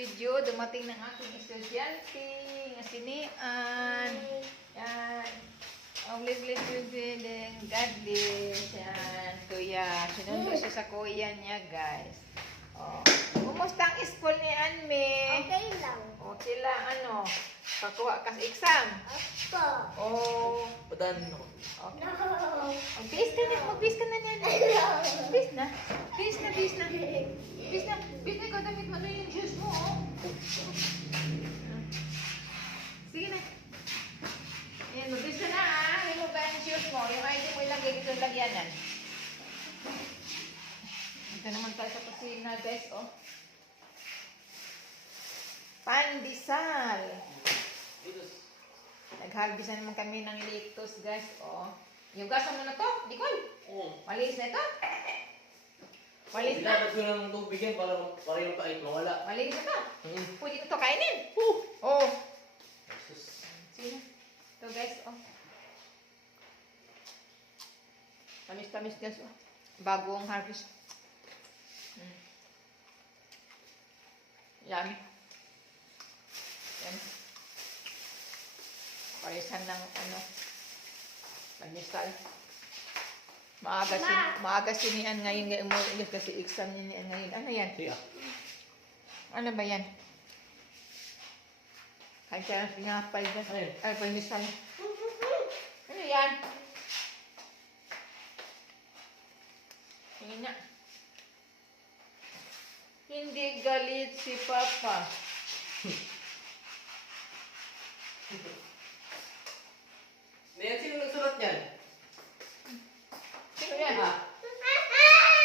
video. Dumating ng aking estudyante. Si Nian. Yan. Ang bless you feeling. God bless. Yan. Kuya. Sinundo siya sa kuya niya, guys. Oh. Kumusta ang school ni Anme? Okay lang. Okay lang. Ano? Pakuha ka sa exam? Opo. Oh. Padanin ako. Okay. No. Mag-bis ka na. Mag-bis ka na niyan. Bis na. Bis na. Bis na. Bis na. Bis na. Ikaw damit mo na yung juice mo, oh. Sige na. Ayan, mag-bis ka na, ah. Himo ba yung juice mo? Yung ID mo ilagay dito yung lagyanan. Dito naman tayo sa kusina, guys, oh. Pandesal. Nagharbisan naman kami ng lettuce, guys, oh. Yugasan mo na to, Nicole. Oo. Malis na ito. Malis na. Dapat ko ng tubig yan para yung pait mawala. Malis na ito. Hmm. Pwede ito kainin. Oh. Jesus. Sige na. Ito, guys, oh. Tamis-tamis, guys, oh. Bagong harvest. Yummy. Yan. Parisan ng ano. Pandesal. Maaga si Nian ngayon kasi exam ni Nian ngayon. Ano yan? Siya. Ano ba yan? Kahit siya lang pinapal dyan. Ano yan? Ay, pandesal. Ano yan? Tingin na. Hindi galit si Papa. Niyan, sino nagsulat niyan? Sino yan? Ha?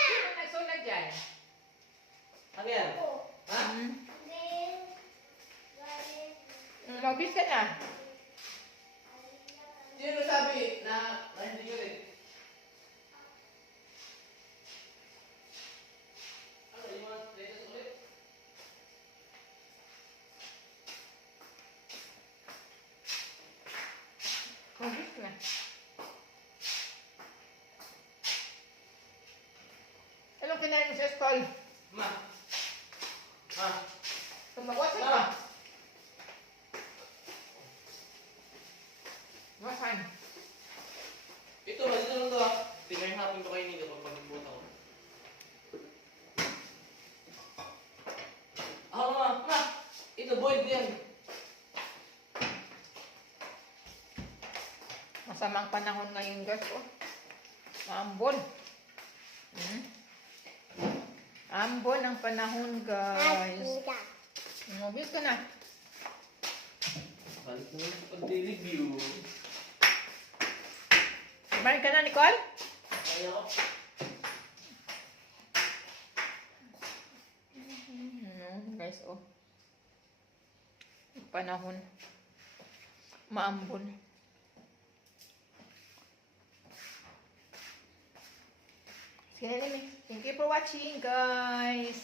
Sino nagsulat dyan? Ano yan? Ha? Magbis ka na. Sino sabi na hindi nyo rin? Ano, yung mga letters ulit? Magbis ka na. Anong kinain mo sa school? Ma. Ma. Tumawasag ka. Ma. Masan? Ito, dito lang to ha. Tinahapin ko kayo nito pag pag-import ako. Ako ma. Ma. Ito, boiled yan. Masamang panahon ngayon, guys, oh. Maambon. Ambon ang panahon, guys. Magbis ka na. Balik mo yung pag-review. Kumain ka na, Nicole? Kaya ko. Guys, oh. Panahon. Maambon. Sige na, Thank you for watching, guys.